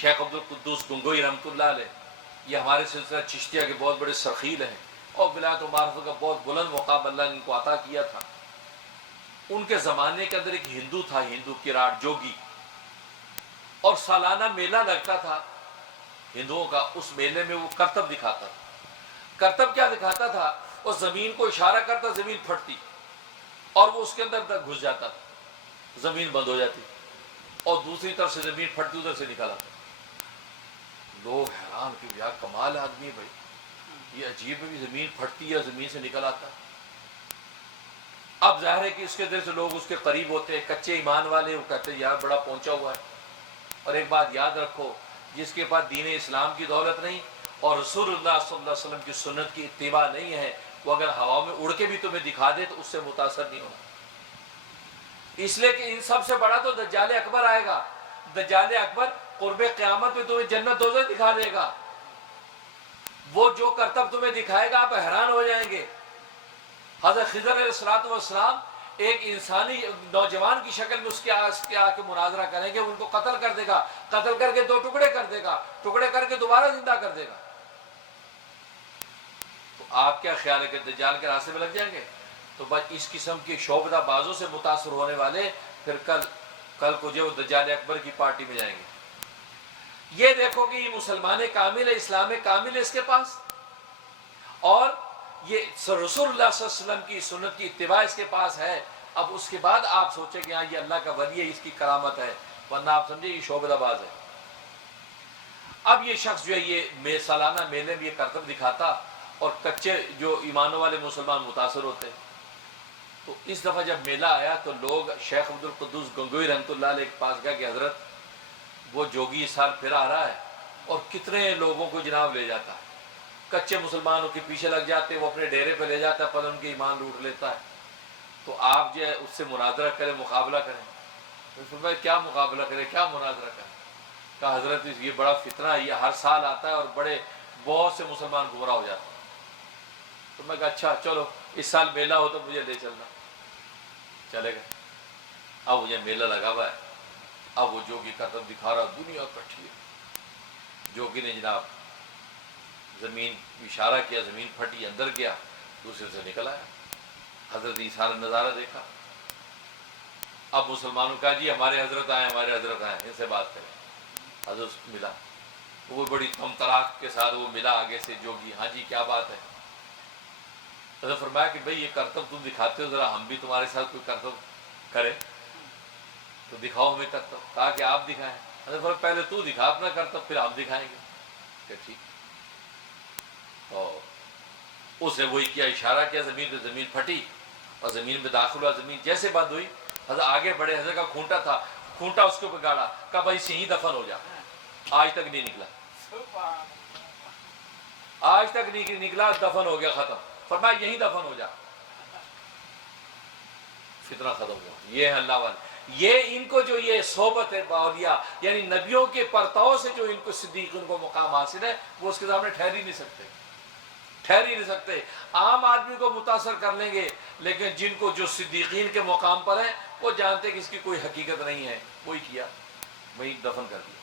شیخ عبدالقدوس گنگوئی رحمۃ اللہ علیہ، یہ ہمارے سلسلہ چشتیہ کے بہت بڑے سرخیل ہیں اور ولایت و معرفت کا بہت بلند مقام اللہ نے ان کو عطا کیا تھا۔ ان کے زمانے کے اندر ایک ہندو تھا، ہندو کراٹ جوگی، اور سالانہ میلہ لگتا تھا ہندوؤں کا۔ اس میلے میں وہ کرتب دکھاتا تھا۔ کرتب کیا دکھاتا تھا؟ وہ زمین کو اشارہ کرتا، زمین پھٹتی اور وہ اس کے اندر تک گھس جاتا تھا، زمین بند ہو جاتی اور دوسری طرف سے زمین پھٹتی ادھر سے نکل آتا۔ لوگ حیران کہ یار کمال آدمی بھائی، یہ عجیب ہے، زمین پھٹتی ہے زمین سے نکل آتا۔ اب ظاہر ہے کہ اس کے ذریعے سے لوگ اس کے قریب ہوتے ہیں، کچے ایمان والے، وہ کہتے ہیں یار بڑا پہنچا ہوا ہے۔ اور ایک بات یاد رکھو، جس کے پاس دین اسلام کی دولت نہیں اور رسول اللہ صلی اللہ علیہ وسلم کی سنت کی اتباع نہیں ہے، وہ اگر ہوا میں اڑ کے بھی تمہیں دکھا دے تو اس سے متاثر نہیں ہونا، اس لیے کہ ان سب سے بڑا تو دجال اکبر آئے گا۔ دجال اکبر قرب قیامت میں تمہیں جنت دوزخ دکھا دے گا۔ وہ جو کرتب تمہیں دکھائے گا آپ حیران ہو جائیں گے۔ حضرت خضر علیہ السلام ایک انسانی نوجوان کی شکل میں اس کے آ کے مناظرہ کریں گے، ان کو قتل کر دے گا، قتل کر کے دو ٹکڑے کر دے گا، ٹکڑے کر کے دوبارہ زندہ کر دے گا۔ تو آپ کیا خیال ہے کہ دجال کے راستے میں لگ جائیں گے؟ تو بس اس قسم کی شعبدہ بازوں سے متاثر ہونے والے پھر کل کو جو دجال اکبر کی پارٹی میں جائیں گے۔ یہ دیکھو کہ یہ مسلمان کامل ہے، اسلام کامل ہے اس کے پاس، اور یہ رسول اللہ صلی اللہ علیہ وسلم کی سنت کی اتباع اس کے پاس ہے۔ اب اس کے بعد آپ سوچیں کہ ہاں یہ اللہ کا ولی ہے، اس کی کرامت ہے، ورنہ آپ سمجھے یہ شعبدہ باز ہے۔ اب یہ شخص جو ہے یہ سالانہ میلے میں یہ کرتب دکھاتا اور کچے جو ایمانوں والے مسلمان متاثر ہوتے۔ تو اس دفعہ جب میلہ آیا تو لوگ شیخ عبدالقدوس گنگوئی رحمۃ اللہ علیہ کے پاس گئے کہ حضرت وہ جوگی اس سال پھر آ رہا ہے اور کتنے لوگوں کو جناب لے جاتا ہے، کچے مسلمانوں کے پیچھے لگ جاتے، وہ اپنے ڈیرے پہ لے جاتا ہے، پر ان کے ایمان لوٹ لیتا ہے۔ تو آپ جو ہے اس سے مناظرہ کریں، مقابلہ کریں۔ تو فرمایا کیا مقابلہ کریں، کیا مناظرہ کریں؟ کہا حضرت یہ بڑا فتنہ ہے، یہ ہر سال آتا ہے اور بہت سے مسلمان گمراہ ہو جاتے ہیں۔ تو میں کہا اچھا چلو اس سال میلہ ہو تو مجھے لے چلنا۔ چلے گئے۔ اب مجھے میلہ لگا ہوا ہے، اب وہ جوگی کرتب دکھا رہا، دنیا کٹھی ہے۔ جوگی نے جناب زمین اشارہ کیا، زمین پھٹی، اندر گیا، دوسرے سے نکل آیا۔ حضرت نے سارا نظارہ دیکھا۔ اب مسلمانوں کا جی ہمارے حضرت آئے، ہمارے حضرت آئے، ان سے بات کریں۔ حضرت ملا، وہ بڑی تم تراک کے ساتھ وہ ملا آگے سے جوگی، ہاں جی کیا بات ہے؟ حضرت فرمایا کہ بھئی یہ کرتب تم دکھاتے ہو، ذرا ہم بھی تمہارے ساتھ کوئی کرتب کریں تو دکھاؤ ہمیں کرتب۔ کہا کہ آپ دکھائیں۔ حضرت فرمایا پہلے تو دکھا اپنا کرتب، پھر ہم دکھائیں گے۔ کہ ٹھیک۔ اور اسے وہی کیا، اشارہ کیا زمین پہ، زمین پھٹی اور زمین میں داخل ہوا۔ زمین جیسے بند ہوئی حضرت آگے بڑھے، حضرت کا کھونٹا تھا، کھونٹا اس کے اوپر گاڑا، کہا بھائی یہیں دفن ہو جا۔ آج تک نہیں نکلا، آج تک نہیں نکلا، دفن ہو گیا، ختم۔ فرمایا یہیں دفن ہو جا۔ فتنہ ختم ہوا۔ یہ ہے اللہ والے، یہ ان کو جو یہ صحبت ہے باولیاء، یعنی نبیوں کے پرتاؤ سے جو ان کو صدیقین کو مقام حاصل ہے، وہ اس کے سامنے ٹھہر ہی نہیں سکتے، ٹھہر ہی نہیں سکتے۔ عام آدمی کو متاثر کر لیں گے، لیکن جن کو جو صدیقین کے مقام پر ہیں وہ جانتے کہ اس کی کوئی حقیقت نہیں ہے، وہی کیا، وہی دفن کر دیا۔